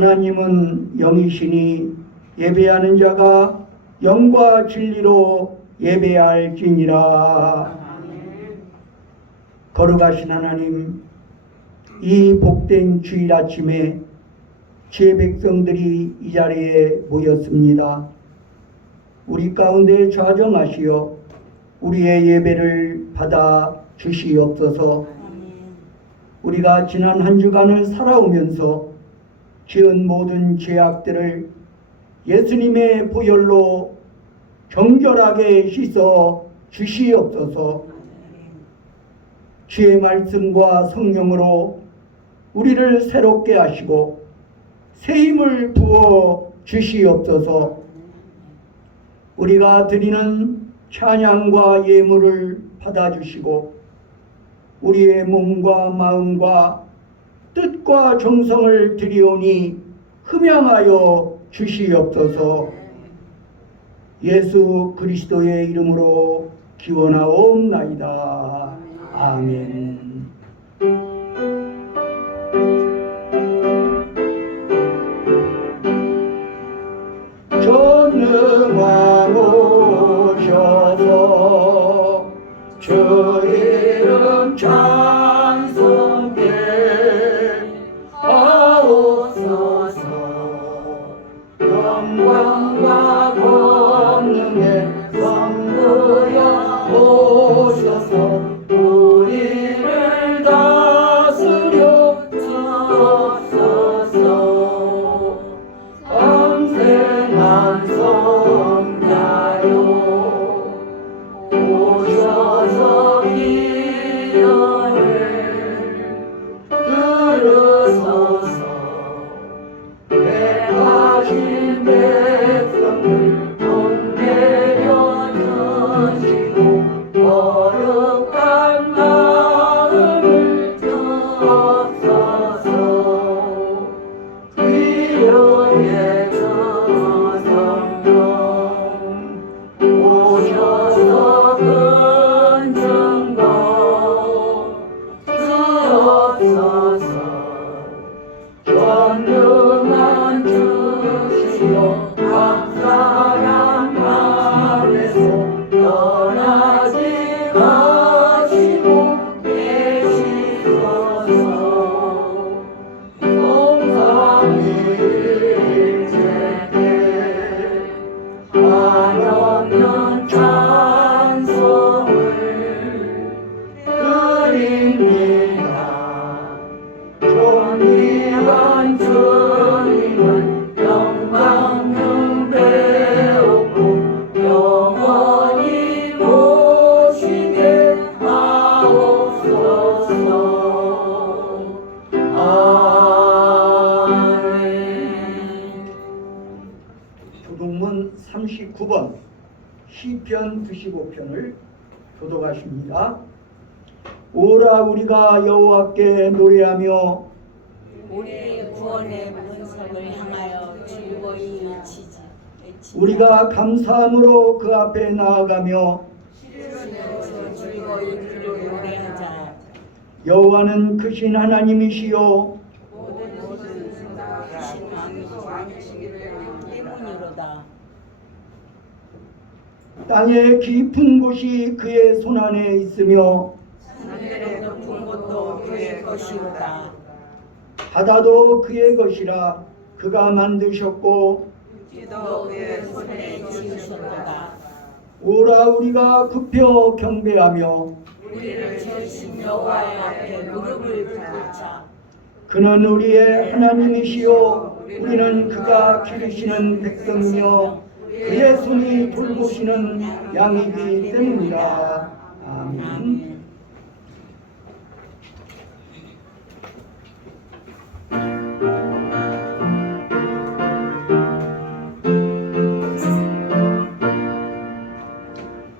하나님은 영이시니 예배하는 자가 영과 진리로 예배할지니라. 거룩하신 하나님, 이 복된 주일 아침에 주의 백성들이 이 자리에 모였습니다. 우리 가운데 좌정하시어 우리의 예배를 받아 주시옵소서. 우리가 지난 한 주간을 살아오면서 지은 모든 죄악들을 예수님의 보혈로 정결하게 씻어 주시옵소서. 주의 말씀과 성령으로 우리를 새롭게 하시고 새 힘을 부어 주시옵소서. 우리가 드리는 찬양과 예물을 받아주시고 우리의 몸과 마음과 뜻과 정성을 드리오니 흠양하여 주시옵소서. 예수 그리스도의 이름으로 기원하옵나이다. 아멘. 전능왕 오셔서 주 이름 찬송해 하옵소서. 영광과 권능의 성부여 오셔서 우리를 다스려 주옵소서. 감생한 성자여 오셔서 기여를 들으소서. 택하신 백성을 통내려 주시고 거룩한 마음을 주옵소서. 위로의 주 성령 오셔서 큰 증거 주옵소서. 전능한 주시여 각 사람 안에서 떠나지 마시고 계시소서. 성삼일체께 한없는 찬송을 드립니다. 존귀한 주님은 영광 배우고 영원히 모시게 하옵소서. 아멘. 교독문 39번 시편 95편을 교독하십니다. 오라 우리가 여호와께 노래하며 우리의 구원의 문석을 향하여 즐거이 외치자. 우리가 감사함으로 그 앞에 나아가며 시름으로 즐거이 그를 노래하자. 여호와는 크신 하나님이시요 모든 생각 크신 왕이시기를 때문이로다. 땅의 깊은 곳이 그의 손안에 있으며 하늘의 높은 곳도 그의 것이로다. 바다도 그의 것이라. 그가 만드셨고 지도 그의 손에 지으셨도다. 오라 우리가 굽혀 경배하며 우리를 지으신 여호와의 앞에 무릎을 꿇자. 그는 우리의 하나님이시요 우리는 그가 기르시는 백성이며 그의 손이 돌보시는 양이기 때문이라. 아멘.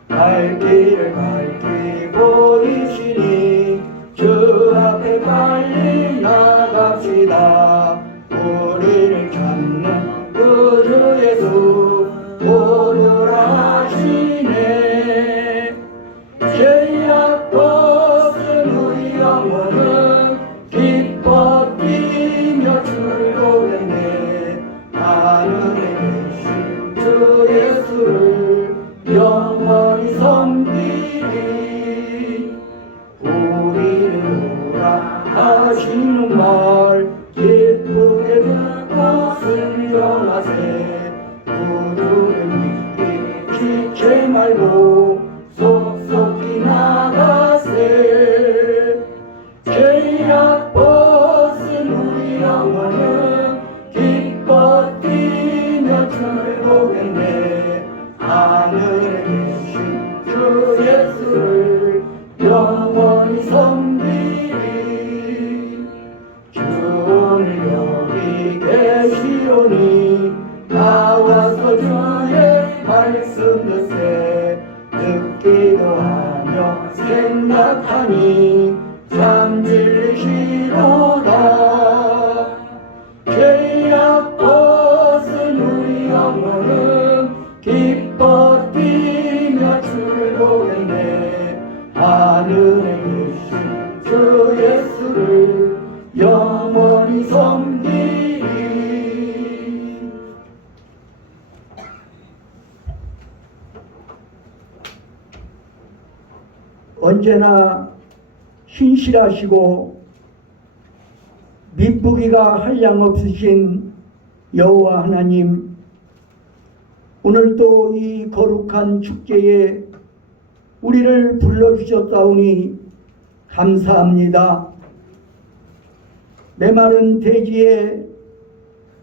갈 길을 밝히 보이시니 주 앞에 빨리 나갑시다. 우리를 찾는 구주 예수 오노라 하시네. 죄악 벗은 우리 영혼은 기뻐 뛰며 즐거웠네. 나오리오니 나와서 주의 말씀 듣세 듣기도 하며 생각하니 참 진리시로다. 죄악 벗은 우리 영혼은 기뻐 뛰며 주를 보겠네. 하늘에 계신 주 예수를 영원히 섬기리. 언제나 신실하시고 미쁘기가 한량없으신 여호와 하나님, 오늘도 이 거룩한 축제에 우리를 불러주셨사오니 감사합니다. 메마른 대지에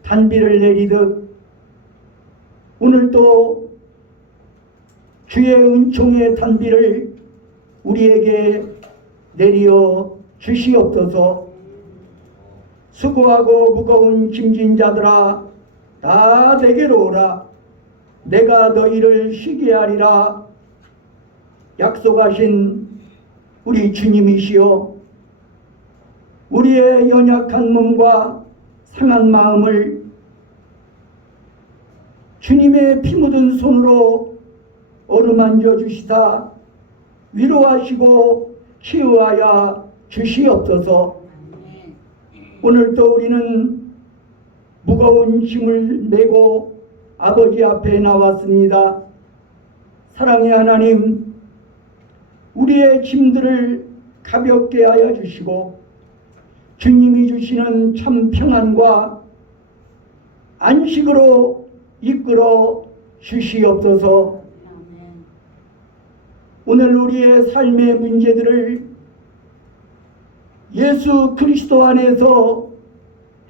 단비를 내리듯 오늘도 주의 은총의 단비를 우리에게 내리어 주시옵소서. 수고하고 무거운 짐진 자들아 다 내게로 오라. 내가 너희를 쉬게 하리라. 약속하신 우리 주님이시여, 우리의 연약한 몸과 상한 마음을 주님의 피 묻은 손으로 어루만져 주시사 위로하시고 치유하여 주시옵소서. 오늘도 우리는 무거운 짐을 메고 아버지 앞에 나왔습니다. 사랑의 하나님, 우리의 짐들을 가볍게 하여 주시고 주님이 주시는 참 평안과 안식으로 이끌어 주시옵소서. 오늘 우리의 삶의 문제들을 예수 그리스도 안에서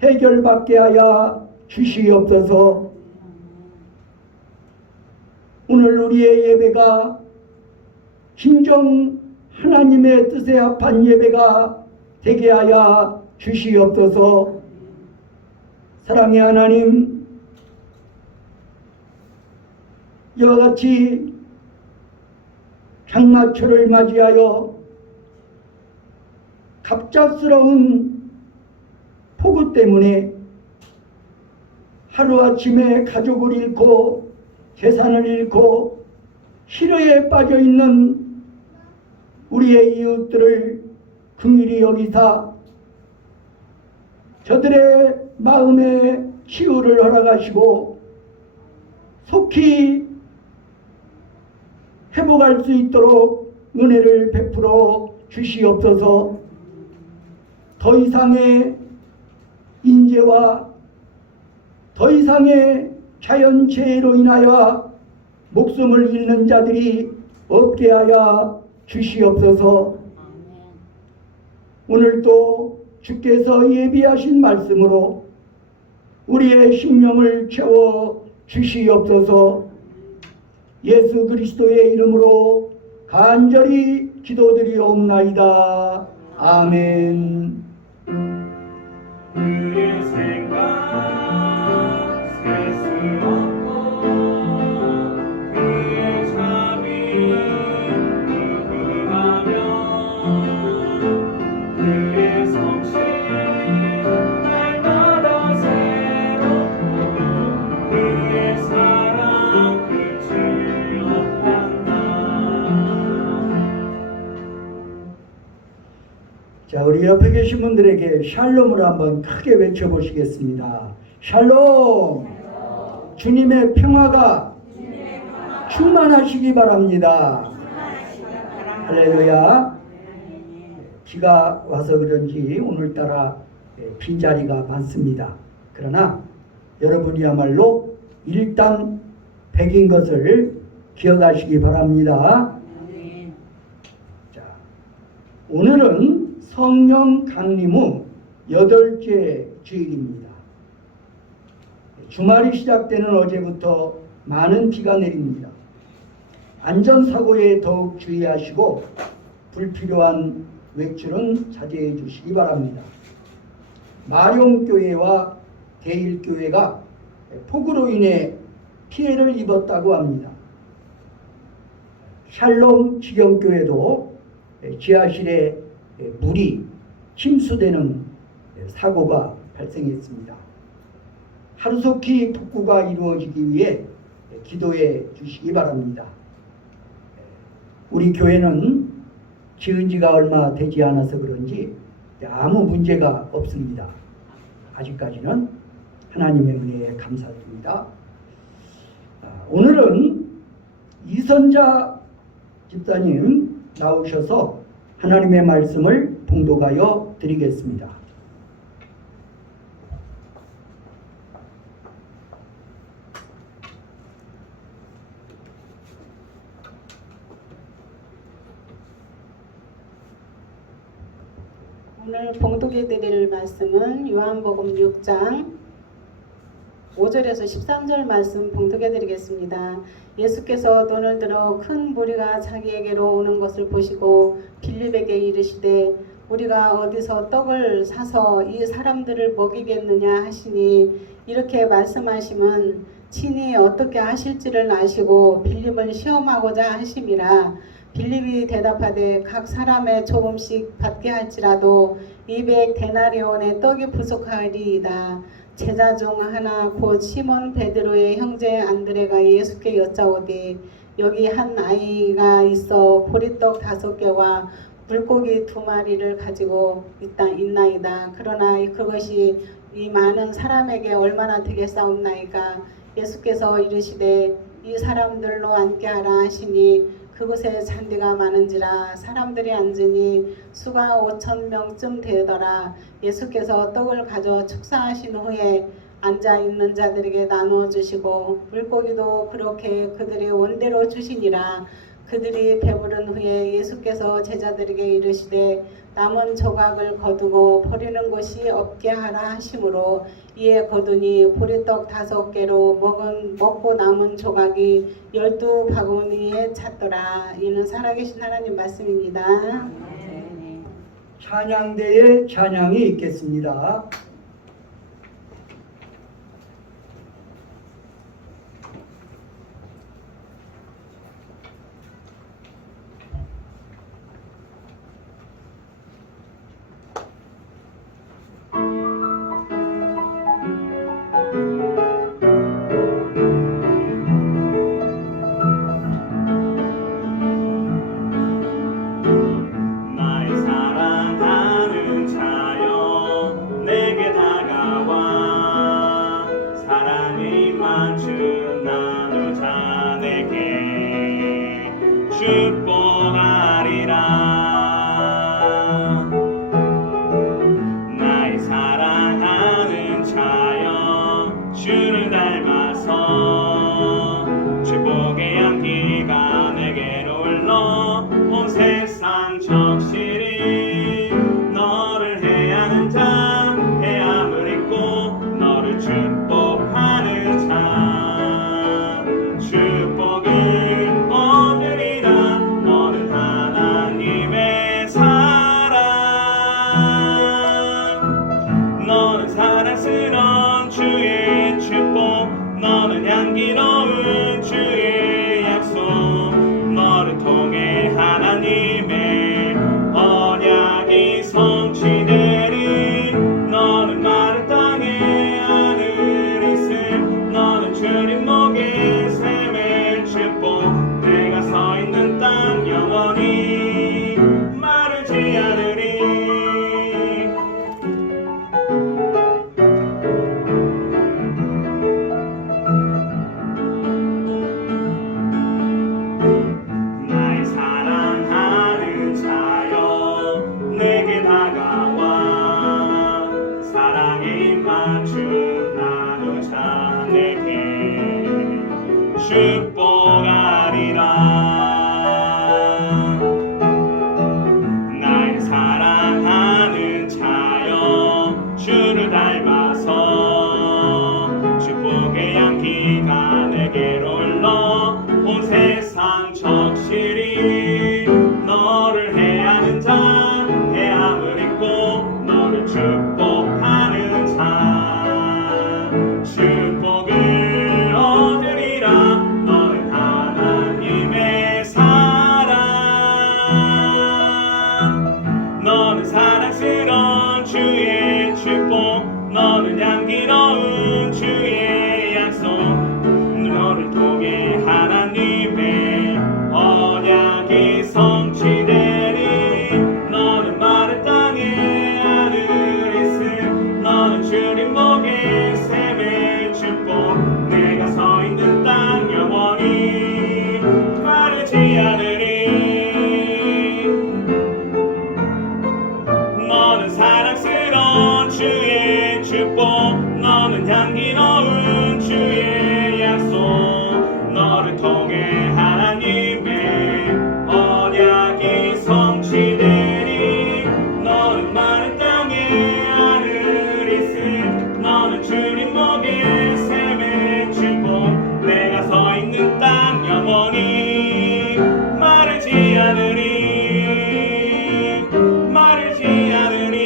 해결받게 하여 주시옵소서. 오늘 우리의 예배가 진정 하나님의 뜻에 합한 예배가 되게 하여 주시옵소서. 사랑의 하나님, 이와 같이 장마철을 맞이하여 갑작스러운 폭우 때문에 하루아침에 가족을 잃고 재산을 잃고 실효에 빠져 있는 우리의 이웃들을 긍휼히 여기사 저들의 마음에 치유를 허락하시고 속히 회복할 수 있도록 은혜를 베풀어 주시옵소서. 더 이상의 인재와 더 이상의 자연재해로 인하여 목숨을 잃는 자들이 없게 하여 주시옵소서. 오늘도 주께서 예비하신 말씀으로 우리의 심령을 채워 주시옵소서. 예수 그리스도의 이름으로 간절히 기도드리옵나이다. 아멘. 그의 생각 셀 수 없고 그의 자비 무궁하며 그의 성실 날마다 새롭고 그의 사랑 끝을 없단다. 자, 우리 옆에 계신 분들에게 샬롬을 한번 크게 외쳐보시겠습니다. 샬롬! 주님의 평화가 충만하시기 바랍니다. 할렐루야. 비가 와서 그런지 오늘따라 빈자리가 많습니다. 그러나 여러분이야말로 일당백인 것을 기억하시기 바랍니다. 자, 오늘은 성령 강림 후 8째 주일입니다. 주말이 시작되는 어제부터 많은 비가 내립니다. 안전사고에 더욱 주의하시고 불필요한 외출은 자제해 주시기 바랍니다. 마룡교회와 제1교회가 폭우로 인해 피해를 입었다고 합니다. 샬롬 지경교회도 지하실에 물이 침수되는 사고가 발생했습니다. 하루속히 복구가 이루어지기 위해 기도해 주시기 바랍니다. 우리 교회는 지은 지가 얼마 되지 않아서 그런지 아무 문제가 없습니다. 아직까지는 하나님의 은혜에 감사드립니다. 오늘은 이선자 집사님 나오셔서 하나님의 말씀을 봉독하여 드리겠습니다. 오늘 봉독해 드릴 말씀은 요한복음 6장 5절에서 13절 말씀 봉독해 드리겠습니다. 예수께서 돈을 들어 큰 무리가 자기에게로 오는 것을 보시고 빌립에게 이르시되 우리가 어디서 떡을 사서 이 사람들을 먹이겠느냐 하시니 이렇게 말씀하심은 친히 어떻게 하실지를 아시고 빌립을 시험하고자 하심이라. 빌립이 대답하되 각 사람의 조금씩 받게 할지라도 200데나리온의 떡이 부족하리이다. 제자 중 하나 곧 시몬 베드로의 형제 안드레가 예수께 여짜오되 여기 한 아이가 있어 보리떡 5개와 물고기 2마리를 가지고 있나이다. 그러나 그것이 이 많은 사람에게 얼마나 되겠사옵나이까. 예수께서 이르시되 이 사람들로 앉게 하라 하시니 그곳에 잔디가 많은지라 사람들이 앉으니 수가 5,000명쯤 되더라. 예수께서 떡을 가져 축사하신 후에 앉아 있는 자들에게 나누어 주시고 물고기도 그렇게 그들의 원대로 주시니라. 그들이 배부른 후에 예수께서 제자들에게 이르시되 남은 조각을 거두고 버리는 곳이 없게 하라 하심으로 이에 거두니 보리떡 5개로 먹고 남은 조각이 12바구니에 찼더라. 이는 살아계신 하나님 말씀입니다. 찬양대에 찬양이 있겠습니다. 나의 사랑하는 자여 내게 다가와 사랑이 맞춘 나누자 내게 축복하리라. 나의 사랑하는 자여 주를 닮아서 축복의 향기가 내게로 흘러 온 세상 적실히 너를 해하는 자 해함을 입고 너를 축복하는 자 축복을 얻으리라. 너는 하나님의 사랑 너는 사랑스러운 주의 축복 너는 향기로운 주의 약속 너를 통해 하나님의 언약이 성취되리. 너는 마른 땅에 하늘 있음 너는 주님 목에 샘의 축복 내가 서 있는 땅 영원히 마르지 않으리. 나의 사랑하는 자여 내게 다가와 사랑에 입맞춘 나누자 내게 축복하리라. 나의 사랑하는 자여 주를 닮아서 축복의 향기가 내게로 흘러 온 세상 적실히 너를 해하는 자 해함을 입고 너를 축복하는 자 축복을 얻으리라. 너는 하나님의 사랑, 너는 사랑스러운 주의 축복, 너는 향기로운 주의 약속, 너를 통해 하나님의 언약이 성취되리. 너는 마른 땅에 하늘이 있음, 너는 주님 복의 샘의 축복, 내가 서 있는 땅 영원히 마르지 않으리. 너는 사랑스러운 주의 축복, 너는 향기로운 주의 약속, 너를 통해 하나님의 언약이 성취되리. 너는 마른 땅에 하늘이 있음, 너는 주님 복의 샘의 축복, 내가 서 있는 땅 영원히 마르지 않으리. 마르지 않으리.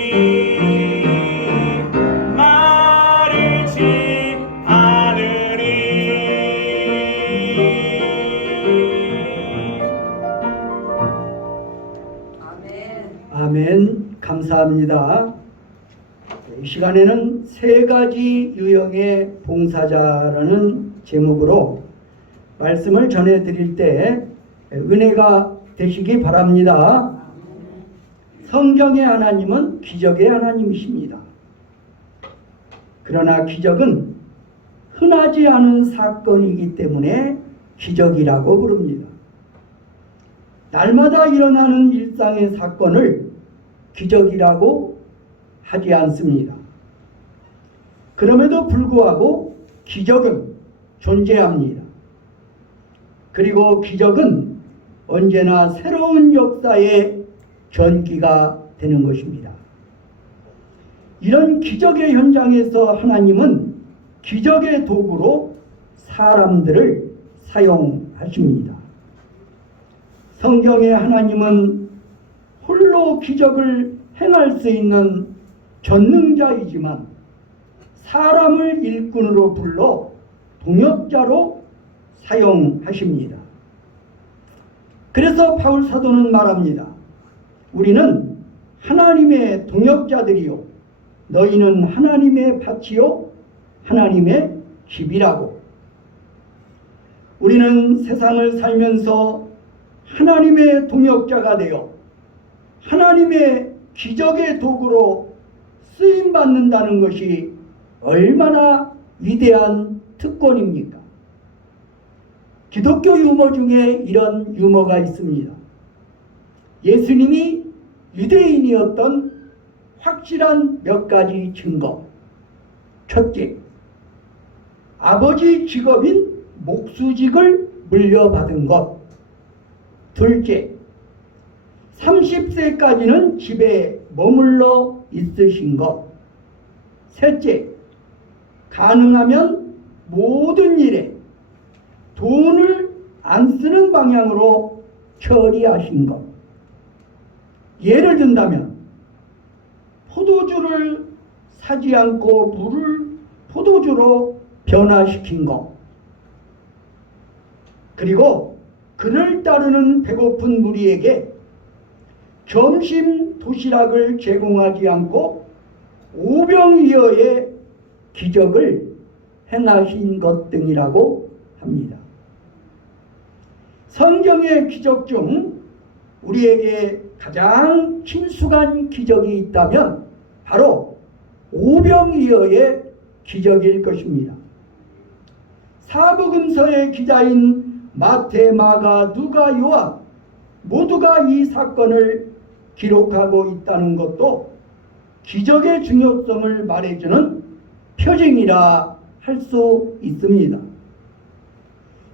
마르지 않으리. 아멘. 아멘. 감사합니다. 이 시간에는 세 가지 유형의 봉사자라는 제목으로 말씀을 전해드릴 때 은혜가 되시기 바랍니다. 성경의 하나님은 기적의 하나님이십니다. 그러나 기적은 흔하지 않은 사건이기 때문에 기적이라고 부릅니다. 날마다 일어나는 일상의 사건을 기적이라고 하지 않습니다. 그럼에도 불구하고 기적은 존재합니다. 그리고 기적은 언제나 새로운 역사의 전기가 되는 것입니다. 이런 기적의 현장에서 하나님은 기적의 도구로 사람들을 사용하십니다. 성경의 하나님은 홀로 기적을 행할 수 있는 전능자이지만 사람을 일꾼으로 불러 동역자로 사용하십니다. 그래서 바울 사도는 말합니다. 우리는 하나님의 동역자들이요 너희는 하나님의 밭이요 하나님의 집이라고. 우리는 세상을 살면서 하나님의 동역자가 되어 하나님의 기적의 도구로 쓰임받는다는 것이 얼마나 위대한 특권입니까? 기독교 유머 중에 이런 유머가 있습니다. 예수님이 유대인이었던 확실한 몇 가지 증거. 첫째, 아버지 직업인 목수직을 물려받은 것. 둘째, 30세까지는 집에 머물러 있으신 것. 셋째, 가능하면 모든 일에 돈을 안 쓰는 방향으로 처리하신 것. 예를 든다면 포도주를 사지 않고 물을 포도주로 변화시킨 것. 그리고 그를 따르는 배고픈 무리에게 점심 도시락을 제공하지 않고 오병이어의 기적을 행하신 것 등이라고 합니다. 성경의 기적 중 우리에게 가장 친숙한 기적이 있다면 바로 오병이어의 기적일 것입니다. 사복음서의 기자인 마태, 마가, 누가, 요한 모두가 이 사건을 기록하고 있다는 것도 기적의 중요성을 말해주는 표징이라 할 수 있습니다.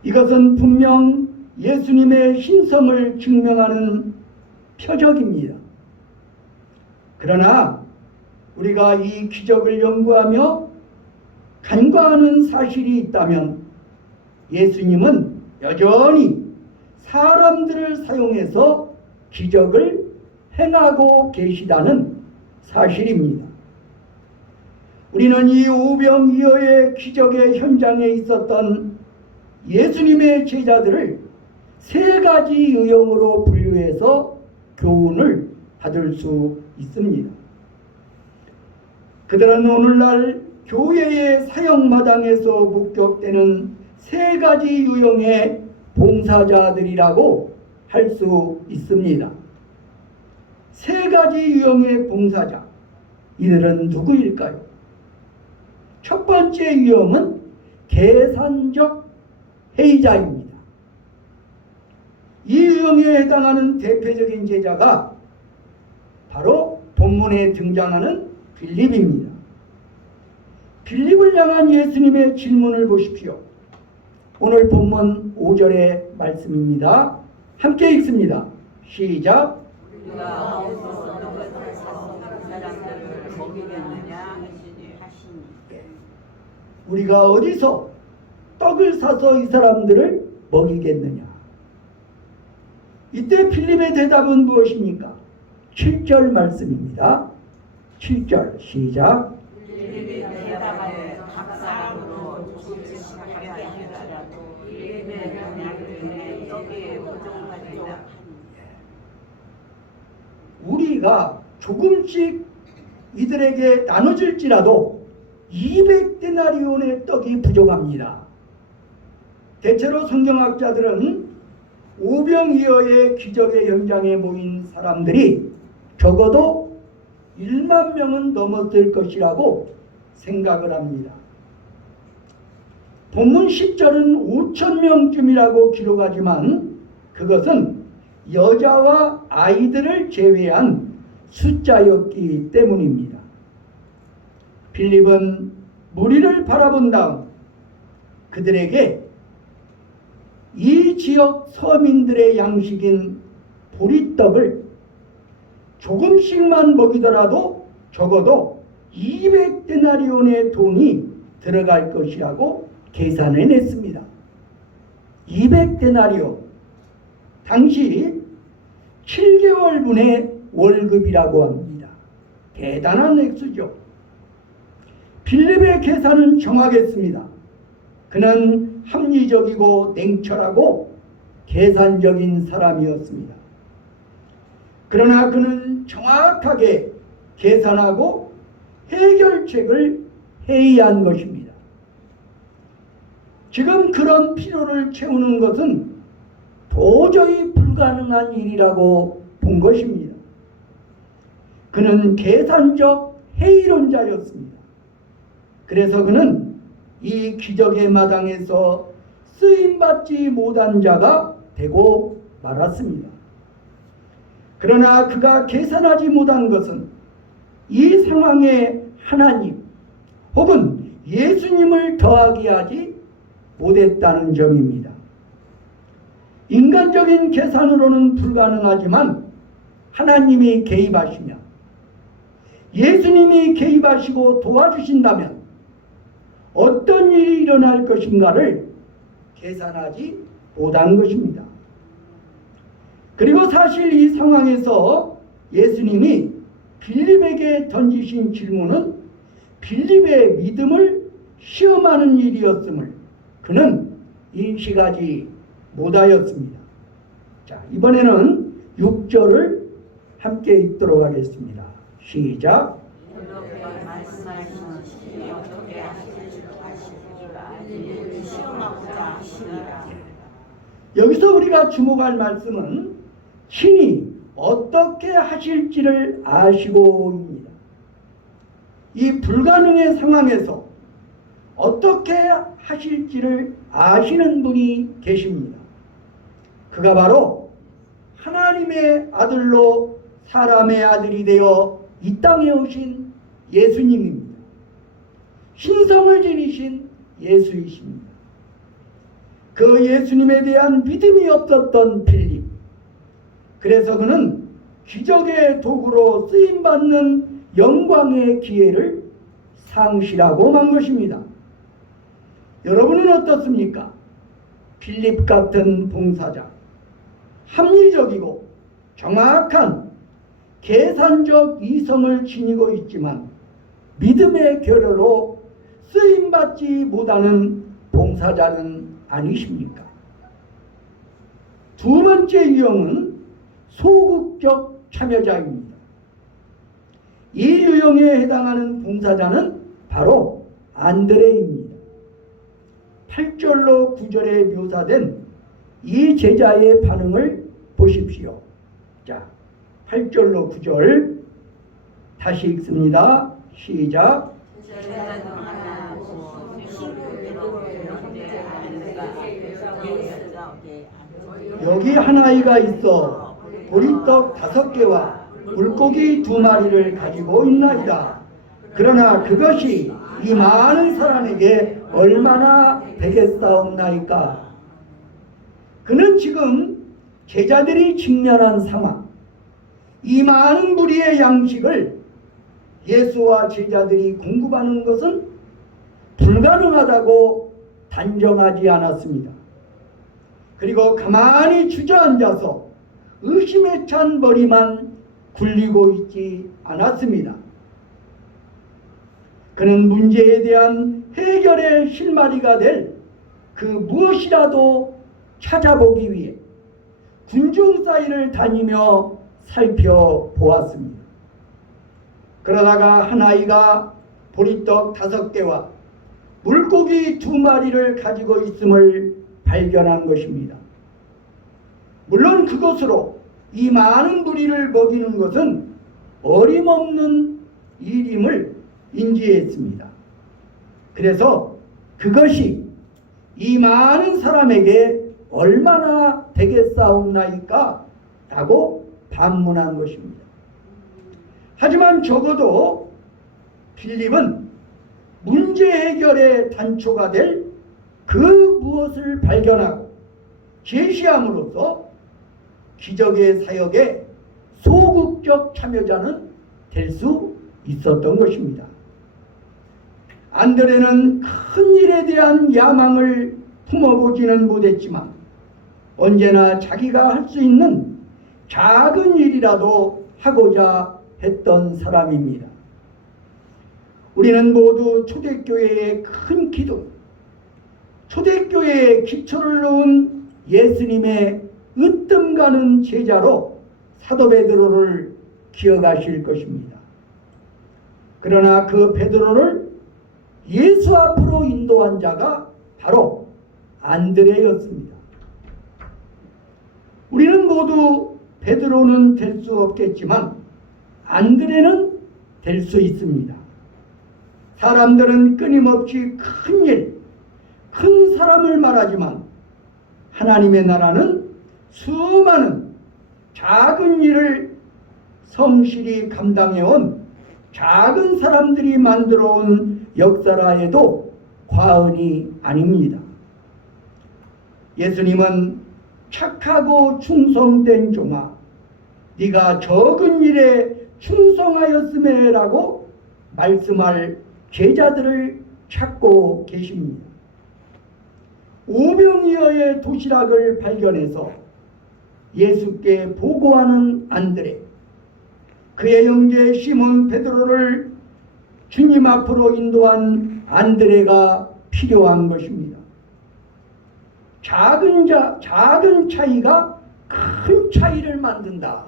이것은 분명 예수님의 신성을 증명하는 표적입니다. 그러나 우리가 이 기적을 연구하며 간과하는 사실이 있다면 예수님은 여전히 사람들을 사용해서 기적을 행하고 계시다는 사실입니다. 우리는 이 오병이어의 기적의 현장에 있었던 예수님의 제자들을 세 가지 유형으로 분류해서 교훈을 받을 수 있습니다. 그들은 오늘날 교회의 사역마당에서 목격되는 세 가지 유형의 봉사자들이라고 할 수 있습니다. 세 가지 유형의 봉사자, 이들은 누구일까요? 첫 번째 유형은 계산적 회의자입니다. 이 유형에 해당하는 대표적인 제자가 바로 본문에 등장하는 빌립입니다. 빌립을 향한 예수님의 질문을 보십시오. 오늘 본문 5절의 말씀입니다. 함께 읽습니다. 시작. 우리가 어디서 떡을 사서 사람들을 먹이겠느냐 하시니. 우리가 어디서 떡을 사서 이 사람들을 먹이겠느냐. 이때 필립의 대답은 무엇입니까? 7절 말씀입니다. 7절 시작. 빌립이 대답하되 각 사람으로 조금씩 하게 하더라도 빌립의 명령에 떡이 부족하리라. 우리가 조금씩 이들에게 나눠줄지라도 200데나리온의 떡이 부족합니다. 대체로 성경학자들은 오병이어의 기적의 현장에 모인 사람들이 적어도 1만 명은 넘었을 것이라고 생각을 합니다. 본문 10절은 5천 명쯤이라고 기록하지만 그것은 여자와 아이들을 제외한 숫자였기 때문입니다. 빌립은 무리를 바라본 다음 그들에게 이 지역 서민들의 양식인 보리떡을 조금씩만 먹이더라도 적어도 200데나리온의 돈이 들어갈 것이라고 계산해냈습니다. 200데나리온, 당시 7개월분의 월급이라고 합니다. 대단한 액수죠. 빌립의 계산은 정확했습니다. 그는 합리적이고 냉철하고 계산적인 사람이었습니다. 그러나 그는 정확하게 계산하고 해결책을 회의한 것입니다. 지금 그런 필요를 채우는 것은 도저히 불가능한 일이라고 본 것입니다. 그는 계산적 회의론자였습니다. 그래서 그는 이 기적의 마당에서 쓰임받지 못한 자가 되고 말았습니다. 그러나 그가 계산하지 못한 것은 이 상황에 하나님 혹은 예수님을 더하게 하지 못했다는 점입니다. 인간적인 계산으로는 불가능하지만 하나님이 개입하시면, 예수님이 개입하시고 도와주신다면 어떤 일이 일어날 것인가를 계산하지 못한 것입니다. 그리고 사실 이 상황에서 예수님이 빌립에게 던지신 질문은 빌립의 믿음을 시험하는 일이었음을 그는 인식하지 못하였습니다. 자, 이번에는 6절을 함께 읽도록 하겠습니다. 시작. 이렇게 말씀하시니 어떻게 하실 줄 아시니 시험하고자 하시니라. 여기서 우리가 주목할 말씀은 신이 어떻게 하실지를 아시고입니다. 이 불가능의 상황에서 어떻게 하실지를 아시는 분이 계십니다. 그가 바로 하나님의 아들로 사람의 아들이 되어 이 땅에 오신 예수님입니다. 신성을 지니신 예수이십니다. 그 예수님에 대한 믿음이 없었던 빌립, 그래서 그는 기적의 도구로 쓰임받는 영광의 기회를 상실하고 만 것입니다. 여러분은 어떻습니까? 빌립 같은 봉사자, 합리적이고 정확한 계산적 이성을 지니고 있지만 믿음의 결여로 쓰임받지 못하는 봉사자는 아니십니까? 두 번째 유형은 소극적 참여자입니다. 이 유형에 해당하는 봉사자는 바로 안드레입니다. 8절로 9절에 묘사된 이 제자의 반응을 보십시오. 자, 8절로 9절 다시 읽습니다. 시작. 여기 한 아이가 있어 보리떡 5개와 물고기 2마리를 가지고 있나이다. 그러나 그것이 이 많은 사람에게 얼마나 되겠사옵나이까. 그는 지금 제자들이 직면한 상황, 이 많은 무리의 양식을 예수와 제자들이 공급하는 것은 불가능하다고 단정하지 않았습니다. 그리고 가만히 주저앉아서 의심에 찬 머리만 굴리고 있지 않았습니다. 그는 문제에 대한 해결의 실마리가 될 그 무엇이라도 찾아보기 위해 군중 사이를 다니며 살펴보았습니다. 그러다가 한 아이가 보리떡 5개와 물고기 2마리를 가지고 있음을 발견한 것입니다. 물론 그것으로 이 많은 무리를 먹이는 것은 어림없는 일임을 인지했습니다. 그래서 그것이 이 많은 사람에게 얼마나 되겠사옵나이까? 라고 반문한 것입니다. 하지만 적어도 빌립은 문제 해결의 단초가 될 그 무엇을 발견하고 제시함으로써 기적의 사역에 소극적 참여자는 될 수 있었던 것입니다. 안드레는 큰 일에 대한 야망을 품어보지는 못했지만 언제나 자기가 할 수 있는 작은 일이라도 하고자 했던 사람입니다. 우리는 모두 초대교회의 큰 기둥, 초대교회의 기초를 놓은 예수님의 으뜸 가는 제자로 사도 베드로를 기억하실 것입니다. 그러나 그 베드로를 예수 앞으로 인도한 자가 바로 안드레였습니다. 우리는 모두 베드로는 될 수 없겠지만 안드레는 될 수 있습니다. 사람들은 끊임없이 큰 일, 큰 사람을 말하지만 하나님의 나라는 수많은 작은 일을 성실히 감당해온 작은 사람들이 만들어온 역사라 해도 과언이 아닙니다. 예수님은 착하고 충성된 종아, 네가 적은 일에 충성하였음에 라고 말씀할 제자들을 찾고 계십니다. 오병이어의 도시락을 발견해서 예수께 보고하는 안드레, 그의 형제 시몬 베드로를 주님 앞으로 인도한 안드레가 필요한 것입니다. 작은 차이가 큰 차이를 만든다.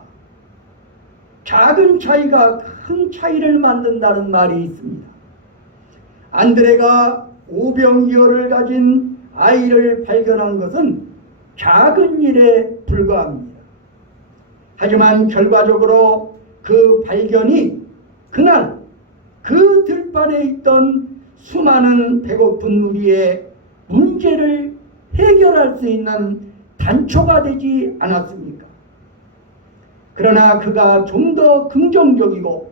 작은 차이가 큰 차이를 만든다는 말이 있습니다. 안드레가 오병이어를 가진 아이를 발견한 것은 작은 일에 불과합니다. 하지만 결과적으로 그 발견이 그날 그 들판에 있던 수많은 배고픈 무리의 문제를 해결할 수 있는 단초가 되지 않았습니까? 그러나 그가 좀 더 긍정적이고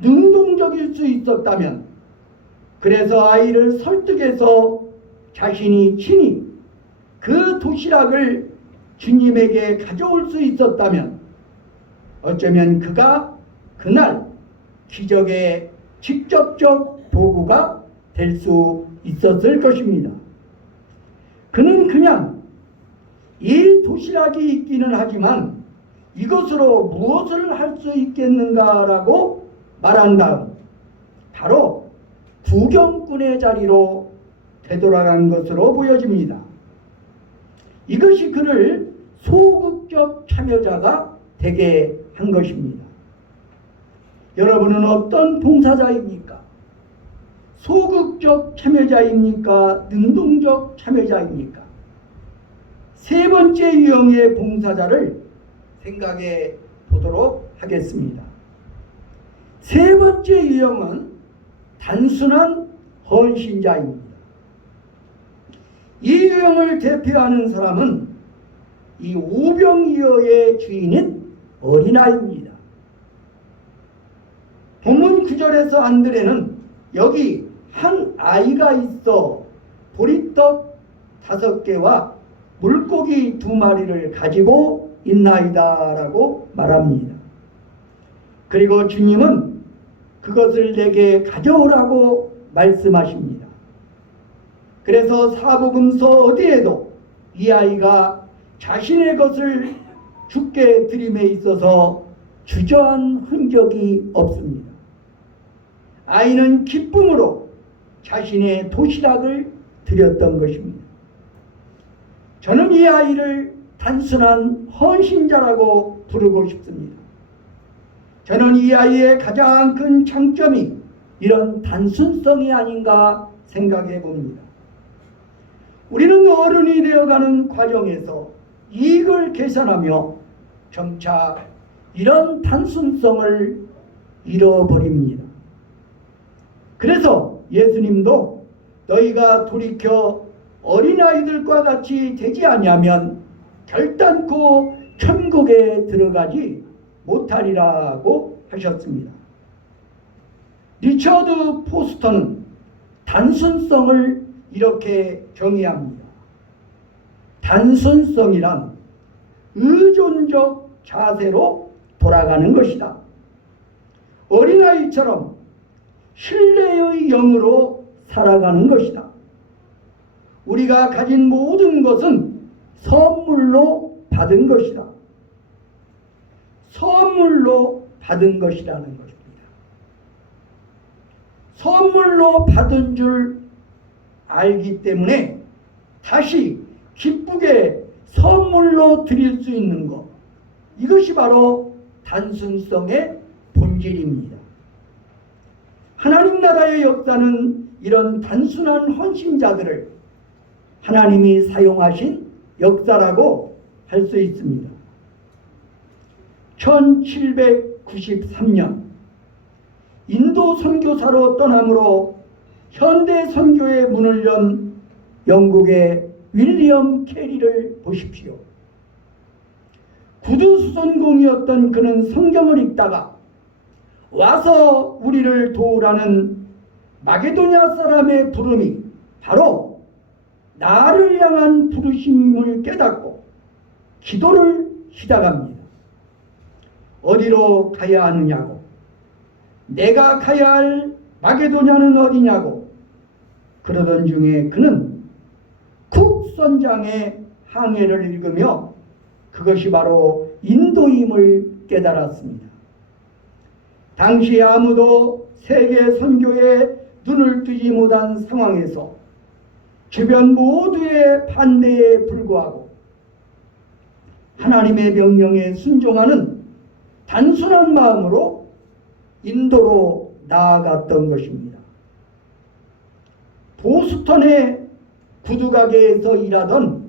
능동적일 수 있었다면, 그래서 아이를 설득해서 자신이 친히 그 도시락을 주님에게 가져올 수 있었다면 어쩌면 그가 그날 기적의 직접적 도구가 될 수 있었을 것입니다. 그는 그냥 이 도시락이 있기는 하지만 이것으로 무엇을 할 수 있겠는가라고 말한 다음 바로 구경꾼의 자리로 되돌아간 것으로 보여집니다. 이것이 그를 소극적 참여자가 되게 한 것입니다. 여러분은 어떤 봉사자입니까? 소극적 참여자입니까? 능동적 참여자입니까? 세 번째 유형의 봉사자를 생각해 보도록 하겠습니다. 세 번째 유형은 단순한 헌신자입니다. 이 유형을 대표하는 사람은 이 오병이어의 주인인 어린아이입니다. 본문 9절에서 안드레는 여기 한 아이가 있어 보리떡 5개와 물고기 2마리를 가지고 있나이다 라고 말합니다. 그리고 주님은 그것을 내게 가져오라고 말씀하십니다. 그래서 사복음서 어디에도 이 아이가 자신의 것을 주께 드림에 있어서 주저한 흔적이 없습니다. 아이는 기쁨으로 자신의 도시락을 드렸던 것입니다. 저는 이 아이를 단순한 헌신자라고 부르고 싶습니다. 저는 이 아이의 가장 큰 장점이 이런 단순성이 아닌가 생각해 봅니다. 우리는 어른이 되어가는 과정에서 이익을 계산하며 점차 이런 단순성을 잃어버립니다. 그래서 예수님도 너희가 돌이켜 어린아이들과 같이 되지 아니하면 결단코 천국에 들어가지 못하리라고 하셨습니다. 리처드 포스터는 단순성을 이렇게 정의합니다. 단순성이란 의존적 자세로 돌아가는 것이다. 어린아이처럼 신뢰의 영으로 살아가는 것이다. 우리가 가진 모든 것은 선물로 받은 것이다. 선물로 받은 것이라는 것입니다. 선물로 받은 줄 알기 때문에 다시 기쁘게 선물로 드릴 수 있는 것, 이것이 바로 단순성의 본질입니다. 하나님 나라의 역사는 이런 단순한 헌신자들을 하나님이 사용하신 역사라고 할 수 있습니다. 1793년 인도 선교사로 떠남으로 현대 선교의 문을 연 영국의 윌리엄 캐리를 보십시오. 구두수선공이었던 그는 성경을 읽다가 와서 우리를 도우라는 마게도냐 사람의 부름이 바로 나를 향한 부르심임을 깨닫고 기도를 시작합니다. 어디로 가야 하느냐고, 내가 가야 할 마게도냐는 어디냐고 그러던 중에 그는 쿡 선장의 항해를 읽으며 그것이 바로 인도임을 깨달았습니다. 당시 아무도 세계 선교에 눈을 뜨지 못한 상황에서 주변 모두의 반대에 불구하고 하나님의 명령에 순종하는 단순한 마음으로 인도로 나아갔던 것입니다. 보스턴의 구두가게에서 일하던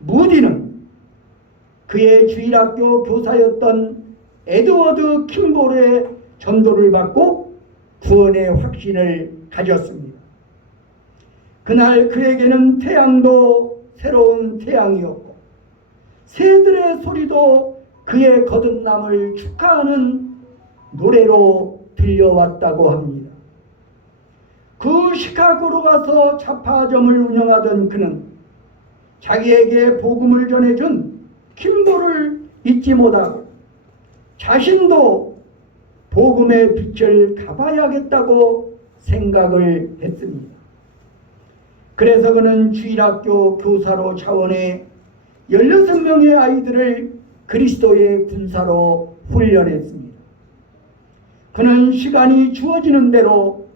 무디는 그의 주일학교 교사였던 에드워드 킴볼의 전도를 받고 구원의 확신을 가졌습니다. 그날 그에게는 태양도 새로운 태양이었고 새들의 소리도 그의 거듭남을 축하하는 노래로 들려왔다고 합니다. 그 시카고로 가서 잡화점을 운영하던 그는 자기에게 복음을 전해준 킴볼을 잊지 못하고 자신도 복음의 빛을 가봐야겠다고 생각을 했습니다. 그래서 그는 주일학교 교사로 차원해 16명의 아이들을 그리스도의 군사로 훈련했습니다. 그는 시간이 주어지는 대로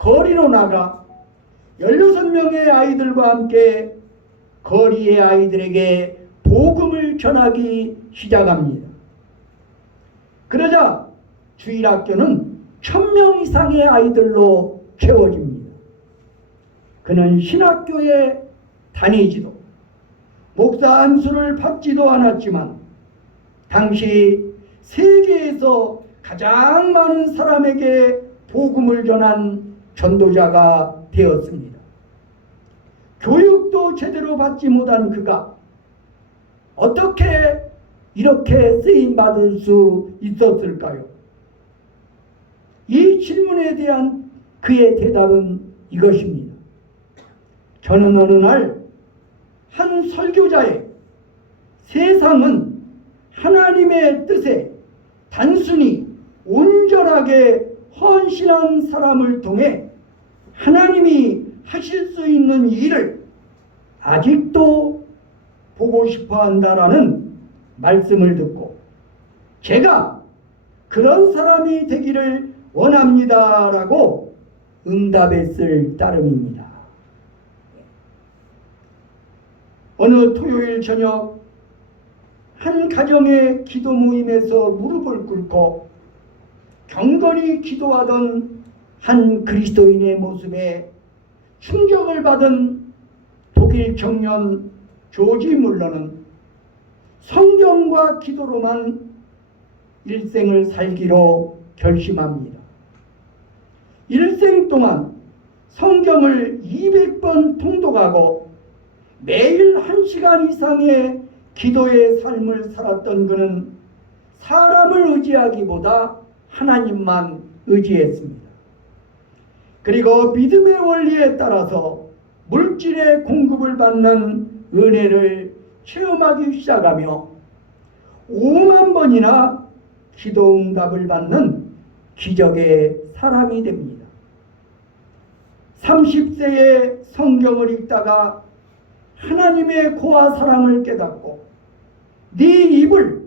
거리로 나가 16명의 아이들과 함께 거리의 아이들에게 복음을 전하기 시작합니다. 그러자 주일학교는 1000명 이상의 아이들로 채워집니다. 그는 신학교에 다니지도 목사 안수를 받지도 않았지만 당시 세계에서 가장 많은 사람에게 복음을 전한 전도자가 되었습니다. 교육도 제대로 받지 못한 그가 어떻게 이렇게 쓰임받을 수 있었을까요? 이 질문에 대한 그의 대답은 이것입니다. 저는 어느 날 한 설교자의 세상은 하나님의 뜻에 단순히 온전하게 헌신한 사람을 통해 하나님이 하실 수 있는 일을 아직도 보고 싶어 한다라는 말씀을 듣고 제가 그런 사람이 되기를 원합니다라고 응답했을 따름입니다. 어느 토요일 저녁 한 가정의 기도 모임에서 무릎을 꿇고 경건히 기도하던 한 그리스도인의 모습에 충격을 받은 독일 청년 조지 물러는 성경과 기도로만 일생을 살기로 결심합니다. 일생 동안 성경을 200번 통독하고 매일 1시간 이상의 기도의 삶을 살았던 그는 사람을 의지하기보다 하나님만 의지했습니다. 그리고 믿음의 원리에 따라서 물질의 공급을 받는 은혜를 체험하기 시작하며 5만 번이나 기도 응답을 받는 기적의 사람이 됩니다. 30세에 성경을 읽다가 하나님의 고와 사랑을 깨닫고 네 입을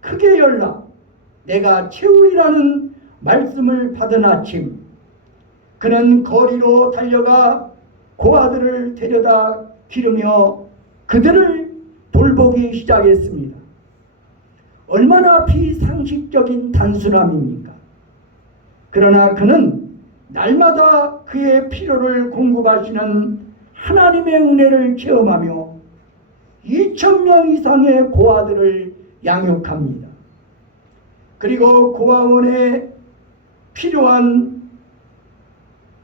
크게 열라 내가 채우리라는 말씀을 받은 아침 그는 거리로 달려가 고아들을 데려다 기르며 그들을 돌보기 시작했습니다. 얼마나 비상식적인 단순함입니까? 그러나 그는 날마다 그의 필요를 공급하시는 하나님의 은혜를 체험하며 2000명 이상의 고아들을 양육합니다. 그리고 고아원에 필요한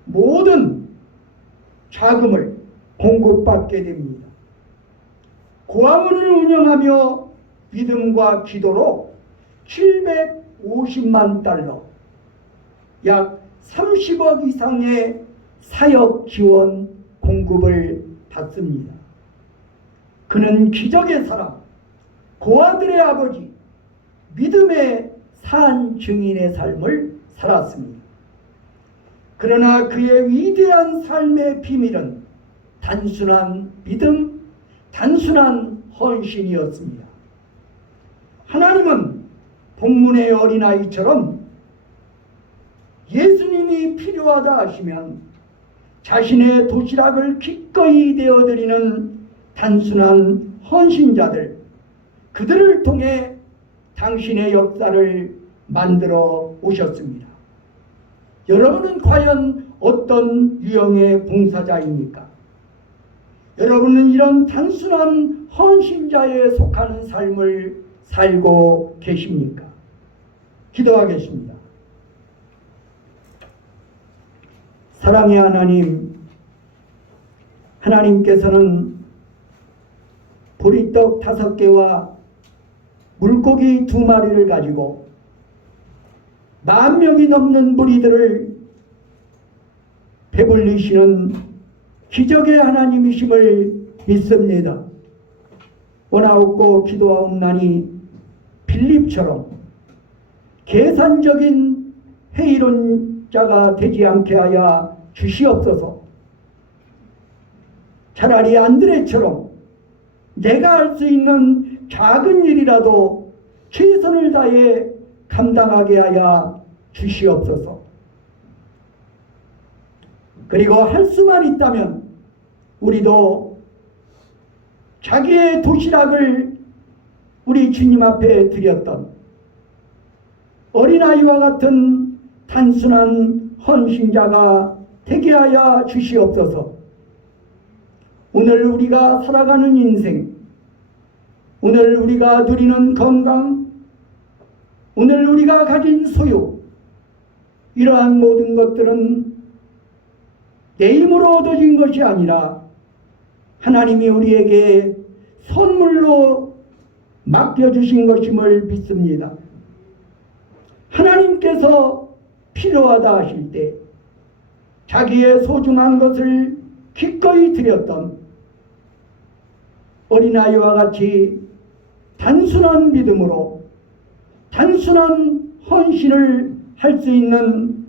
모든 자금을 공급받게 됩니다. 고아원을 운영하며 믿음과 기도로 750만 달러, 약 30억 이상의 사역 지원 공급을 받습니다. 그는 기적의 사람, 고아들의 아버지, 믿음의 산 증인의 삶을 살았습니다. 그러나 그의 위대한 삶의 비밀은 단순한 믿음, 단순한 헌신이었습니다. 하나님은 본문의 어린아이처럼 예수님이 필요하다 하시면 자신의 도시락을 기꺼이 내어드리는 단순한 헌신자들, 그들을 통해 당신의 역사를 만들어 오셨습니다. 여러분은 과연 어떤 유형의 봉사자입니까? 여러분은 이런 단순한 헌신자에 속하는 삶을 살고 계십니까? 기도하겠습니다. 사랑의 하나님, 하나님께서는 보리떡 5개와 물고기 2마리를 가지고 10,000명이 넘는 무리들을 배불리시는 기적의 하나님이심을 믿습니다. 원하옵고 기도하옵나니 빌립처럼 계산적인 회의론자가 되지 않게 하여 주시옵소서. 차라리 안드레처럼 내가 할 수 있는 작은 일이라도 최선을 다해 감당하게 하여 주시옵소서. 그리고 할 수만 있다면 우리도 자기의 도시락을 우리 주님 앞에 드렸던 어린아이와 같은 단순한 헌신자가 되게 하여 주시옵소서. 오늘 우리가 살아가는 인생, 오늘 우리가 누리는 건강, 오늘 우리가 가진 소유, 이러한 모든 것들은 내 힘으로 얻어진 것이 아니라 하나님이 우리에게 선물로 맡겨주신 것임을 믿습니다. 하나님께서 필요하다 하실 때 자기의 소중한 것을 기꺼이 드렸던 어린아이와 같이 단순한 믿음으로 단순한 헌신을 할 수 있는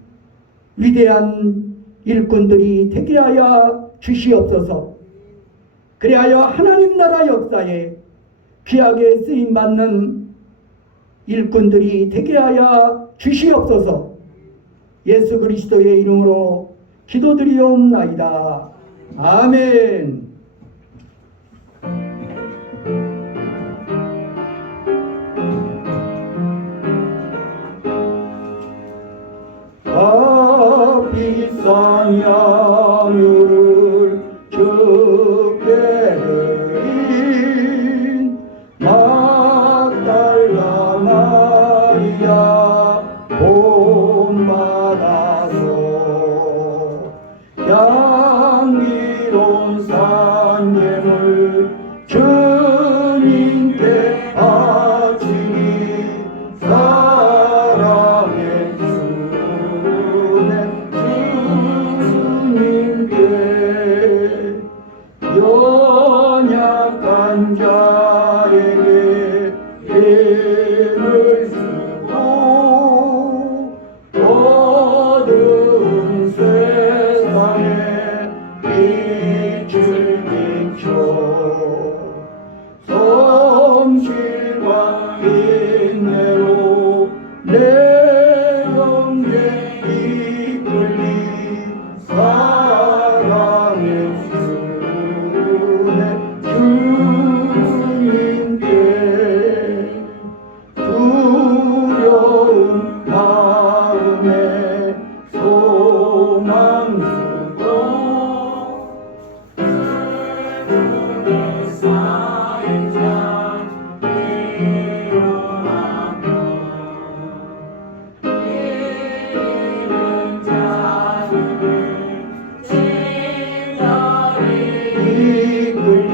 위대한 일꾼들이 되게 하여 주시옵소서. 그리하여 하나님 나라 역사에 귀하게 쓰임받는 일꾼들이 되게 하여 주시옵소서. 예수 그리스도의 이름으로 기도드리옵나이다. 아멘. 비싼 양유를 주께 드린 막달라 마리아 본받아서 향기로운 산예물 주님께 바치니 사랑의 주님께 연약한 자에게 힘을 주고 어두운 세상에 빛을 비춰 성실과 인내로 내 영계 이끌리 사랑의 주님께 두려운 마음에 소망 주고 눈에 쌓인 자 일어나며 잃은 자들을 진열이 이끌리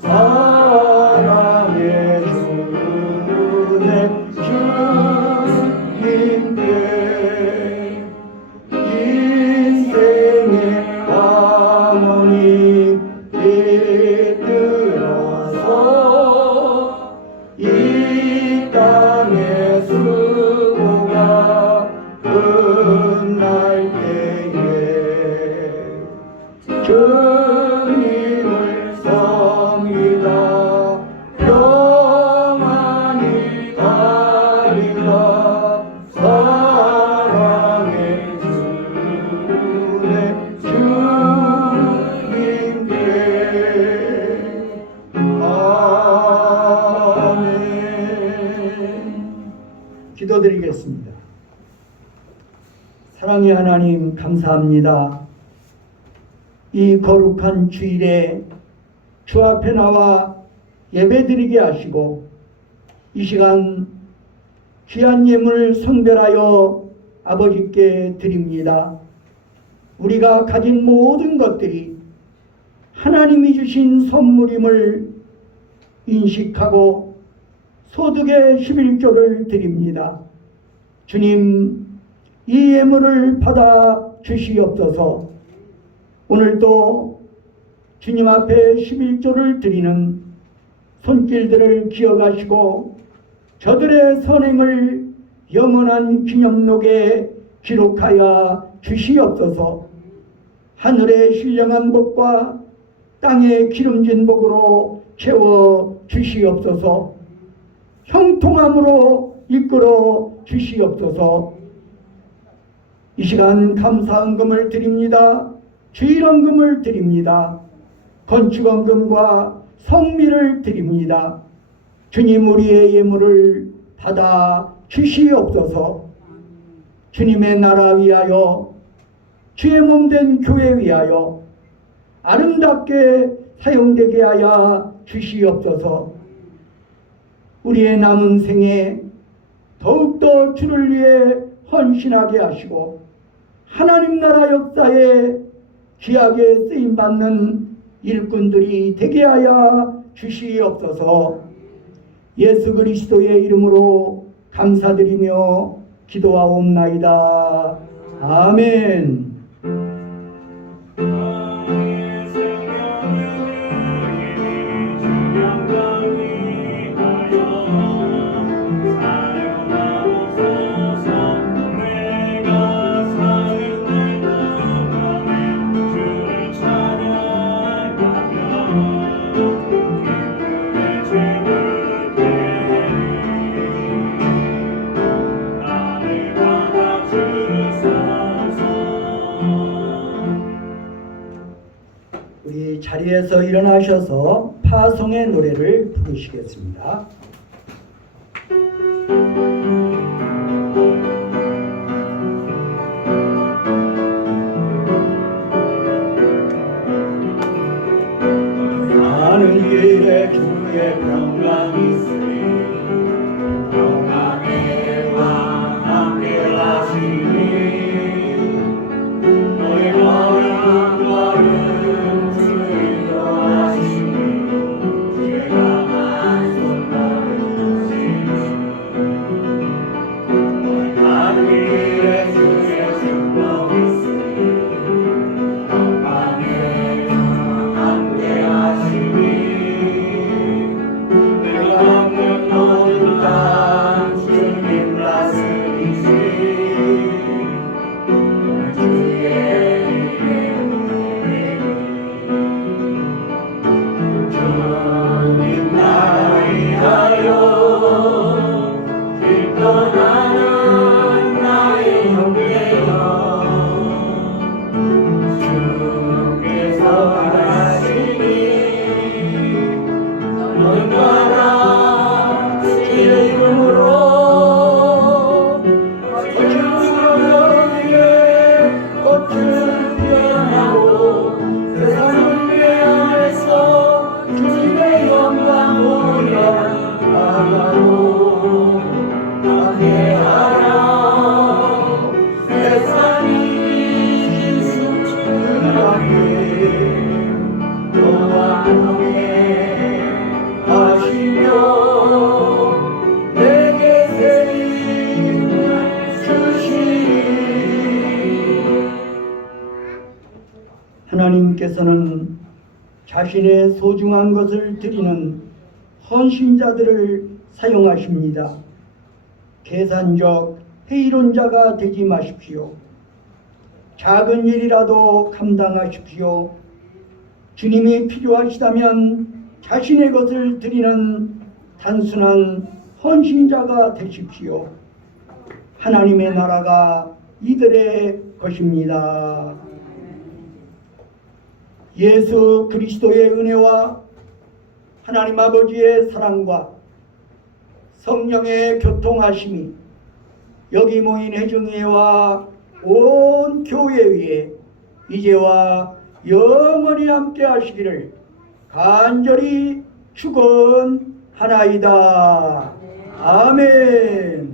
사랑의 주님께 인생의 광원이 깃들어서 이 땅의 수고가 끝날 때에 주님을 섬기다 평안히 가리라 사랑의 주님께 아멘. 기도드리겠습니다. 사랑의 하나님 감사합니다. 이 거룩한 주일에 주 앞에 나와 예배드리게 하시고 이 시간 귀한 예물 선별하여 아버지께 드립니다. 우리가 가진 모든 것들이 하나님이 주신 선물임을 인식하고 소득의 11조를 드립니다. 주님, 이 예물을 받아 주시옵소서. 오늘도 주님 앞에 11조를 드리는 손길들을 기억하시고 저들의 선행을 영원한 기념록에 기록하여 주시옵소서. 하늘의 신령한 복과 땅의 기름진 복으로 채워 주시옵소서. 형통함으로 이끌어 주시옵소서. 이 시간 감사헌금을 드립니다. 주일헌금을 드립니다. 건축헌금과 성미를 드립니다. 주님, 우리의 예물을 받아 주시옵소서. 주님의 나라 위하여, 주의 몸된 교회 위하여 아름답게 사용되게 하여 주시옵소서. 우리의 남은 생에 더욱더 주를 위해 헌신하게 하시고 하나님 나라 역사에 귀하게 쓰임받는 일꾼들이 되게 하여 주시옵소서. 예수 그리스도의 이름으로 감사드리며 기도하옵나이다. 아멘. 나의 생명을 드리니 주 영광 위하여 사용하옵소서. 내가 사는 날 동안에 주를 찬양하며 기쁨의 죄를 되리. 나를 받아 주소서. 우리 자리에서 일어나셔서 파송의 노래를 부르시겠습니다. 가는 길에 주의 평강이 있으니 평강의 왕 함께 하시니 너의 걸음걸음 주를 인도하시니 죄가 많은 손발을 주시니 가는 길에 주의 축복이 있으니 평강의 왕 함께 하시니 내가 없는 모든 땅 주님 다스리시 주의 이름 주님 나라 위하여 길 떠나는 나의 형제여 주께서 하시니 너는 가라 주의 이름으로 거친 수명에게 꽃을 피어나고 세상을 위하여서 주님의 영광 보이려 하나로 함께하라. 세상이 주님의 너와 함께 하시며 내게 새 힘을 주시니. 하나님께서는 자신의 소중한 것을 드리는 헌신자들을 사용하십니다. 계산적 회의론자가 되지 마십시오. 작은 일이라도 감당하십시오. 주님이 필요하시다면 자신의 것을 드리는 단순한 헌신자가 되십시오. 하나님의 나라가 이들의 것입니다. 예수 그리스도의 은혜와 하나님 아버지의 사랑과 성령의 교통하심이 여기 모인 회중회와 온 교회 위에 이제와 영원히 함께 하시기를 간절히 축원하나이다. 아멘.